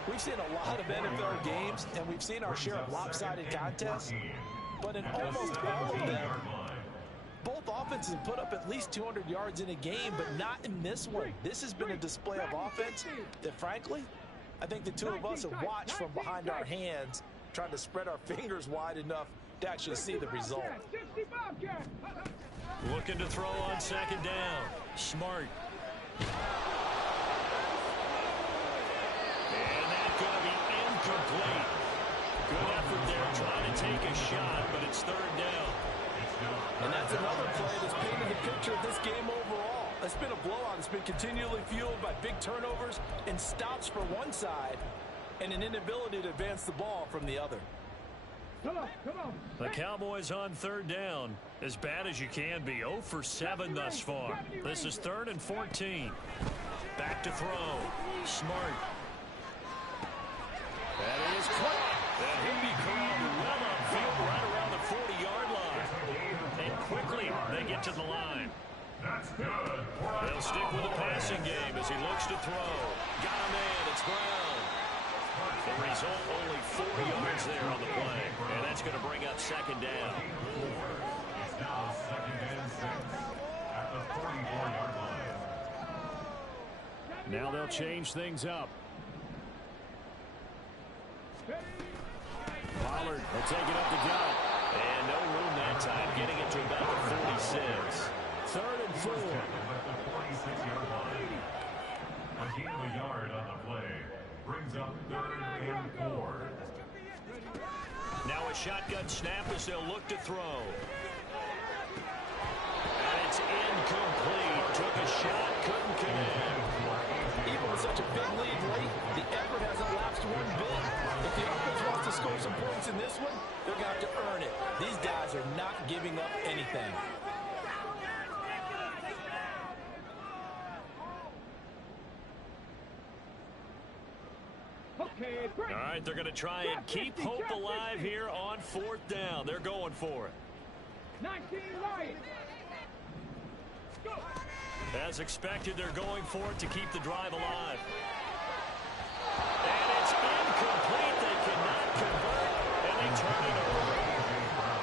we've seen a lot of NFL games, and we've seen our share of lopsided contests, but in almost all of them, both offenses put up at least 200 yards in a game, but not in this one. This has been a display of offense that, frankly, I think the two of us have watched from behind our hands, trying to spread our fingers wide enough to actually see the result. Looking to throw on second down. Smart. And that's going to be incomplete. Good effort there trying to take a shot, but it's third down. And that's another play that's painted the picture of this game overall. It's been a blowout. It's been continually fueled by big turnovers and stops for one side and an inability to advance the ball from the other. Come on. The Cowboys on third down. As bad as you can be. 0 for 7 thus far. This is 3rd and 14. Back to throw. Smart. That is caught. And he'll be corralled well upfield right around the 40-yard line. And quickly they get to the line. That's good. They'll stick with the passing game as he looks to throw. Got a man. It's Brown. The result, only 4 yards there on the play. And that's going to bring up second down. It's now 2nd and 6 at the 44-yard line. Now they'll change things up. Pollard will take it up the gut. And no room that time, getting it to about the 46. 3rd and 4. At the 46-yard line. A gain of a yard on the play. Brings up 3rd and 4. Now a shotgun snap as they'll look to throw. And it's incomplete. Took a shot, couldn't connect. Even with such a big lead late, the effort hasn't lapsed one bit. If the offense wants to score some points in this one, they're going to have to earn it. These guys are not giving up anything. All right, they're going to try and keep hope alive here on 4th down. They're going for it. 19 Lions. Go. As expected, they're going for it to keep the drive alive. And it's incomplete. They cannot convert, and they turn it over.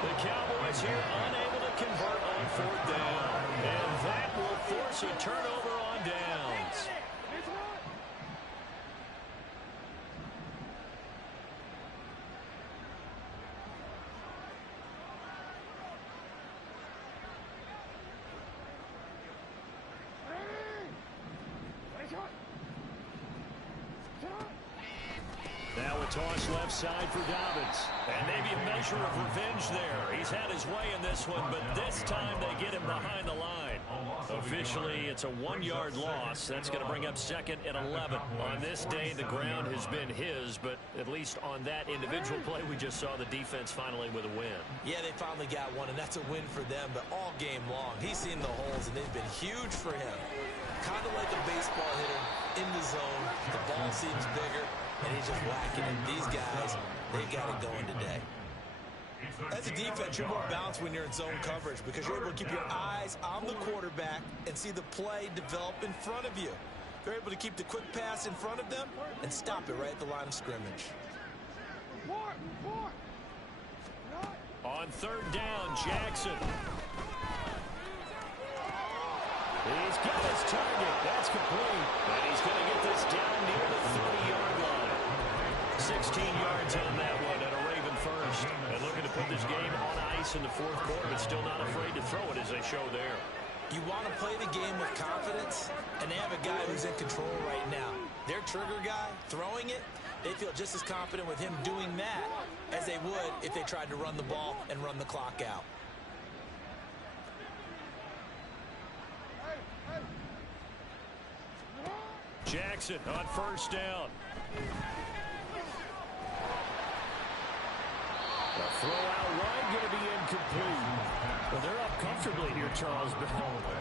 The Cowboys here unable to convert on 4th down. And that will force a turnover on downs. Now a toss left side for Dobbins. And maybe a measure of revenge there. He's had his way in this one, but this time they get him behind the line. Officially, it's a 1-yard loss. That's going to bring up 2nd and 11. On this day, the ground has been his, but at least on that individual play, we just saw the defense finally with a win. Yeah, they finally got one, and that's a win for them, but all game long, he's seen the holes, and they've been huge for him. Kind of like a baseball hitter in the zone. The ball seems bigger, and he's just whacking it. These guys, they got it going today. As a defense, you're more balanced when you're in zone coverage because you're able to keep your eyes on the quarterback and see the play develop in front of you. They're able to keep the quick pass in front of them and stop it right at the line of scrimmage. On 3rd down, Jackson. He's got his target. That's complete. And he's going to get this down near the 30-yard line. 16 yards on that one and a Raven first. And looking to put this game on ice in the 4th quarter, but still not afraid to throw it as they show there. You want to play the game with confidence, and they have a guy who's in control right now. Their trigger guy, throwing it, they feel just as confident with him doing that as they would if they tried to run the ball and run the clock out. Jackson on 1st down. The throw out wide going to be incomplete. Well, they're up comfortably here, Charles, but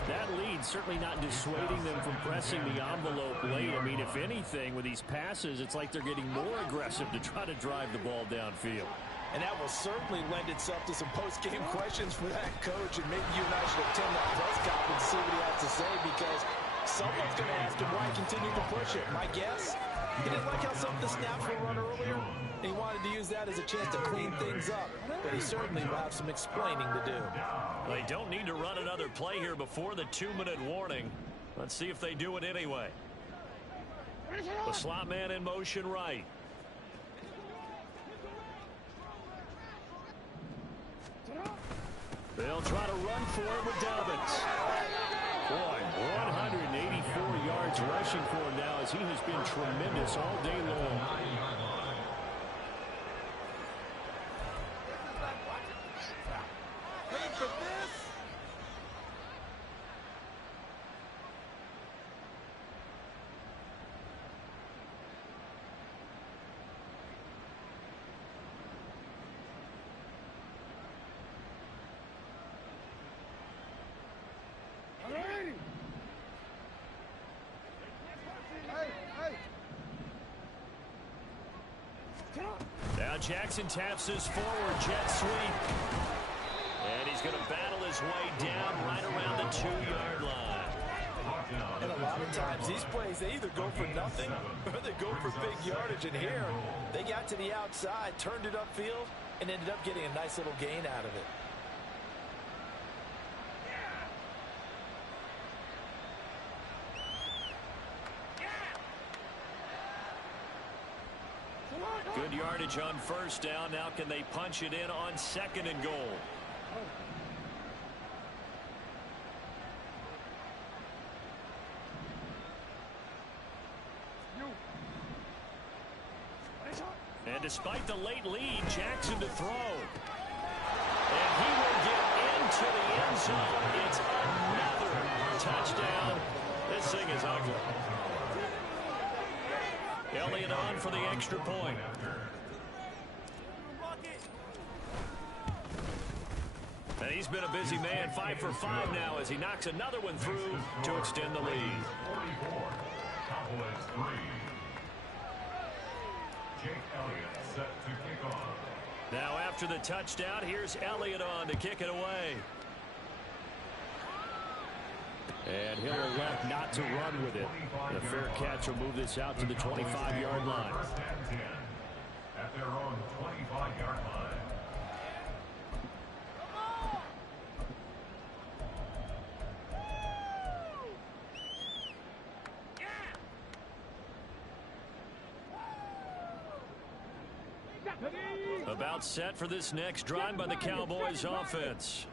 that lead certainly not dissuading them from pressing the envelope late. I mean, if anything, with these passes, it's like they're getting more aggressive to try to drive the ball downfield. And that will certainly lend itself to some post-game questions for that coach, and maybe you and I should attend that press conference to see what he has to say, because someone's going to ask him why he continued to push it. My guess, he didn't like how some of the snaps were run earlier, and he wanted to use that as a chance to clean things up. But he certainly will have some explaining to do. They don't need to run another play here before the 2-minute warning. Let's see if they do it anyway. The slot man in motion right. They'll try to run for it with Dobbins. Boy, 184 yards rushing for him now as he has been tremendous all day long. Now Jackson taps his forward jet sweep. And he's going to battle his way down right around the 2-yard line. And a lot of times these plays, they either go for nothing or they go for big yardage. And here, they got to the outside, turned it upfield, and ended up getting a nice little gain out of it. Good yardage on first down. Now can they punch it in on 2nd and goal? And despite the late lead, Jackson to throw. And he will get into the end zone. It's another touchdown. This thing is ugly. Elliott on for the extra point. And he's been a busy man, 5 for 5 now as he knocks another one through to extend the lead. 44, Cowboys 3. Jake Elliott set to kick off. Now after the touchdown, here's Elliott on to kick it away. And he'll elect not to run with it. The fair catch will move this out to the 25-yard line. First and 10 at their own 25-yard line. About set for this next drive by the Cowboys offense.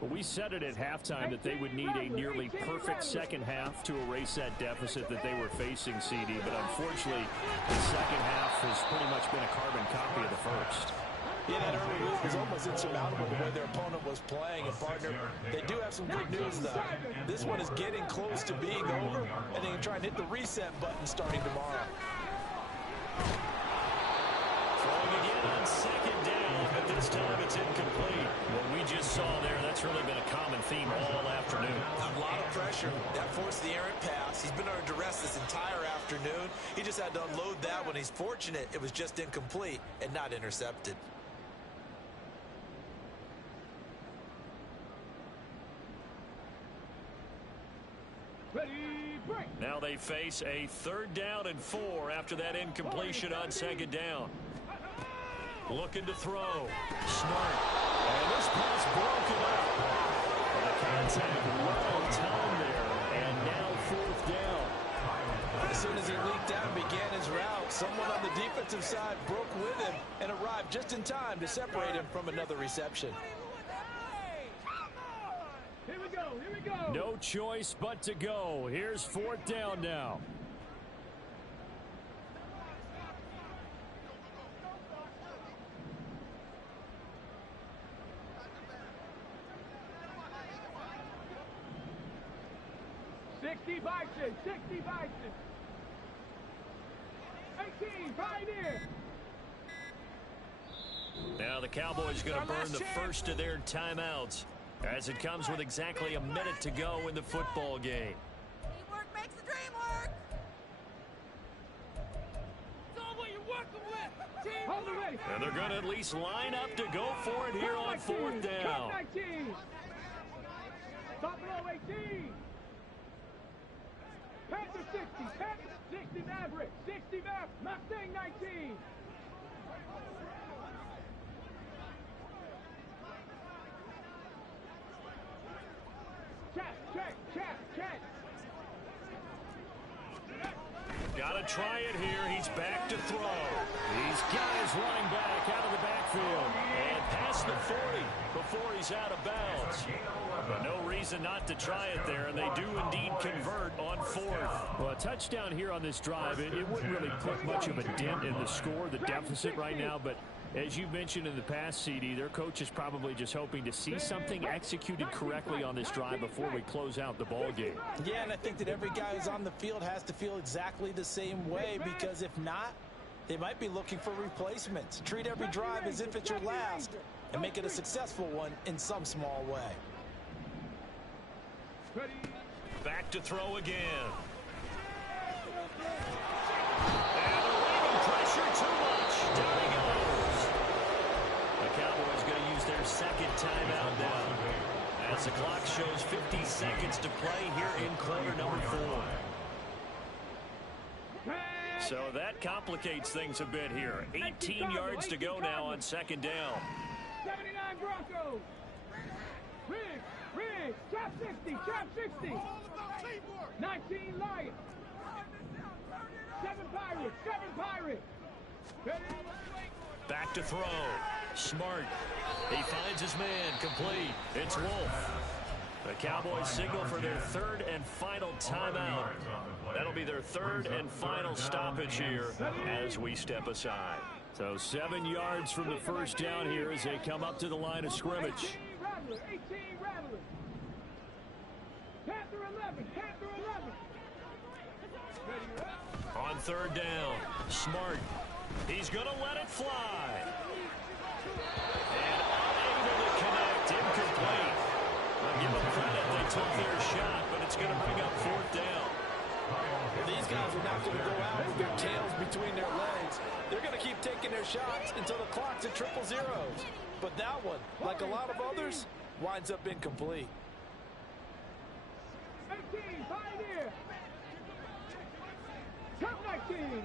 Well, we said it at halftime that they would need a nearly perfect second half to erase that deficit that they were facing, CD. But unfortunately, the second half has pretty much been a carbon copy of the first. Yeah, that early lead was almost insurmountable the way their opponent was playing. And, partner, they do have some good news, though. This one is getting close to being over, and they can try and hit the reset button starting tomorrow. Throwing again on 2nd down, but this time it's incomplete. What we just saw there, that's really been a common theme all afternoon. A lot of pressure. That forced the errant pass. He's been under duress this entire afternoon. He just had to unload that one. He's fortunate it was just incomplete and not intercepted. Now they face a 3rd down and 4 after that incompletion on 2nd down. Looking to throw. Smart. And this pass broken up. And the contact well timed there. And now 4th down. As soon as he leaked out and began his route, someone on the defensive side broke with him and arrived just in time to separate him from another reception. Here we go, here we go. No choice but to go. Here's 4th down now. Bison, 60 Bison. 18, Pioneer. Now the Cowboys going to burn the first of their timeouts as it comes with exactly a minute to go in the football game. Teamwork makes the dream work. It's all what you're working with. Team. Hold it ready. And they're going to at least line up to go for it here on 4th down. 19. Top below 18. Panther 60, Panther 60 Maverick, 60 Maverick, Mustang 19. Check. Got to try it here. He's back to throw. These guys running back out of the backfield. And past the 40 before he's out of bounds. But no reason not to try it there, and they do indeed convert on 4th. Well, a touchdown here on this drive, it wouldn't really put much of a dent in the score, the deficit right now, but as you mentioned in the past, CD, their coach is probably just hoping to see something executed correctly on this drive before we close out the ball game. Yeah, and I think that every guy who's on the field has to feel exactly the same way, because if not, they might be looking for replacements. Treat every drive as if it's your last and make it a successful one in some small way. Back to throw again. And they're leaving pressure too much. Down he goes. The Cowboys going to use their second timeout now, as the clock shows 50 seconds to play here in quarter number 4. So that complicates things a bit here. 18 yards to go now on second down. 79 Broncos. Riggs, trap 60, trap 60. 19 Lions. 7 Pirates. Back to throw. Smart. He finds his man. Complete. It's Wolf. The Cowboys signal for their third and final timeout. That'll be their third and final stoppage here as we step aside. So 7 yards from the first down here as they come up to the line of scrimmage. 18 Rattlers. Panther 11. On third down, Smart. He's going to let it fly. And unable to connect. Incomplete. I'll give them credit. They took their shot, but it's going to bring up fourth down. Well, these guys are not going to go out with their tails between their legs. They're going to keep taking their shots until the clock's at 000. But that one, like a lot of others, winds up incomplete. 18, Pioneer. Cup 19,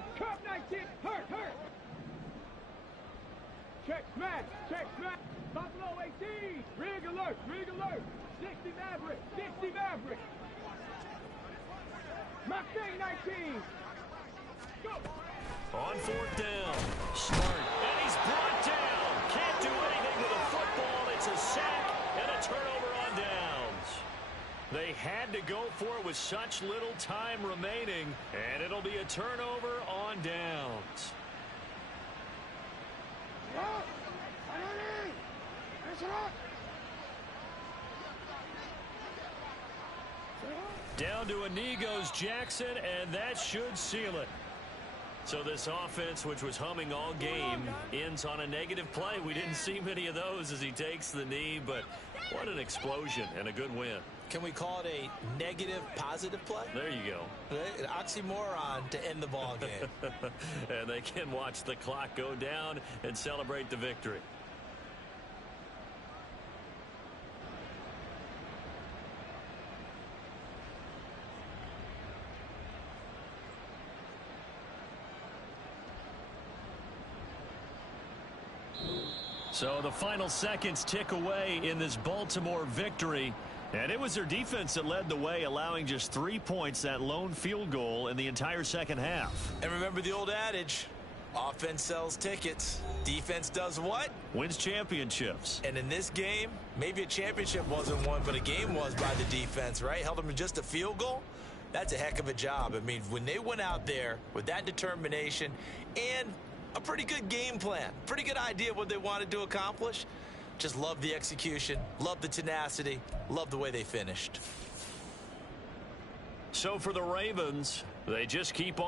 hurt. Check smash. Buffalo 18, rig alert. 60 Maverick. Mustang 19. Go. On fourth down, Smart. And he's brought down. Can't do anything with a football. It's a sack and a turnover on downs. They had to go for it with such little time remaining, and it'll be a turnover on downs. Down to a knee goes Jackson, and that should seal it. So this offense, which was humming all game, ends on a negative play. We didn't see many of those as he takes the knee, but what an explosion and a good win. Can we call it a negative positive play? There you go. An oxymoron to end the ball game. And they can watch the clock go down and celebrate the victory. So the final seconds tick away in this Baltimore victory. And it was their defense that led the way, allowing just 3 points, that lone field goal in the entire second half. And remember the old adage, offense sells tickets. Defense does what? Wins championships. And in this game, maybe a championship wasn't won, but a game was by the defense, right? Held them to just a field goal. That's a heck of a job. I mean, when they went out there with that determination and a pretty good game plan, pretty good idea of what they wanted to accomplish, just love the execution, love the tenacity, love the way they finished. So for the Ravens, they just keep on